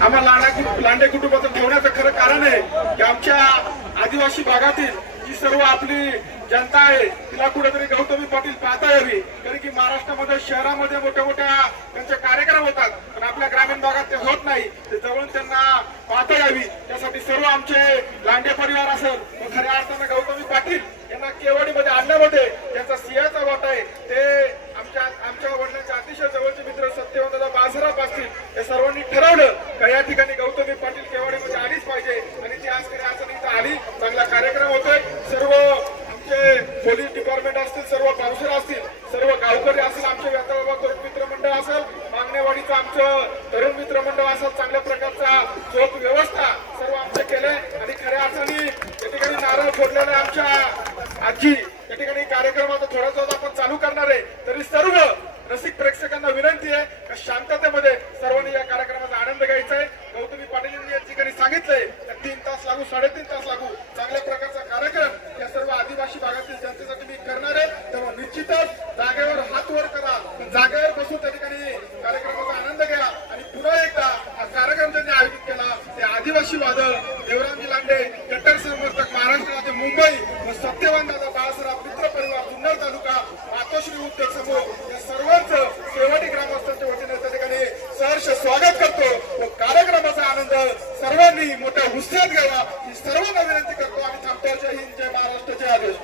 आम्हाला लांडा लांडे कुटुंबाचं ठेवण्याचं खरं कारण आहे की आमच्या आदिवासी भागातील जी सर्व आपली जनता आहे तिला कुठेतरी गौतमी पाटील पाहता यावी कारण की महाराष्ट्रामध्ये शहरामध्ये मोठ्या मोठ्या त्यांचे कार्यक्रम होतात पण आपल्या ग्रामीण भागात ते होत नाही. ते जवळून त्यांना पाहता यावी त्यासाठी सर्व आमचे लांडे परिवार असेल मग खऱ्या अर्थानं गौतमी पाटील यांना केवडीमध्ये आणण्यामध्ये त्यांचा सिंहाचा वाटा आहे. ते आमच्या आमच्या वडिलांचे अतिशय जवळचे मित्र सत्यवंतदा बाजारात असतील या सर्वांनी ठरवलं. का पाटील केवाडीमध्ये आलीच पाहिजे. आणि ती आज खऱ्या अर्थाने इथं आली. चांगला कार्यक्रम होतोय. सर्व आमचे पोलीस डिपार्टमेंट असतील सर्व काउन्सिलर असतील सर्व गावकरी असतील आमचे व्यापार तरुण मित्र मंडळ असेल मागणेवाडीचं आमचं तरुण मित्र मंडळ असेल चांगल्या प्रकारचा चोख व्यवस्था सर्व आमचे केले आणि खऱ्या अर्थाने या ठिकाणी नारळ फोडलेला आमच्या आजी. या ठिकाणी कार्यक्रमाचा थोडासा आपण चालू करणार आहे तरी सर्व रसिक प्रेक्षकांना विनंती आहे का शांततेमध्ये सर्वांनी या कार्यक्रमाचा आनंद घ्यायचा आहे. गौतमी पाटील यांनी या ठिकाणी सांगितलंय तीन तास लागू साडेतीन तास लागू चांगल्या प्रकारचा कार्यक्रम या सर्व आदिवासी भागातील जनतेसाठी मी करणार आहे. तेव्हा निश्चितच जागेवर हात वर करा. जागेवर बसून त्या ठिकाणी कार्यक्रमाचा आनंद घ्या. आणि पुन्हा एकदा हा कार्यक्रम त्यांनी आयोजित केला ते आदिवासी वादळ देवरामजी लांडे समोर या सर्वांचं शेवटी ग्रामस्थांच्या वतीने त्या ठिकाणी सहर्ष स्वागत करतो. व कार्यक्रमाचा आनंद सर्वांनी मोठ्या हुस्सेत घ्यावा. ही सर्वांना विनंती करतो. आणि थांबतो. जय हिंद जय महाराष्ट्र जय आदेश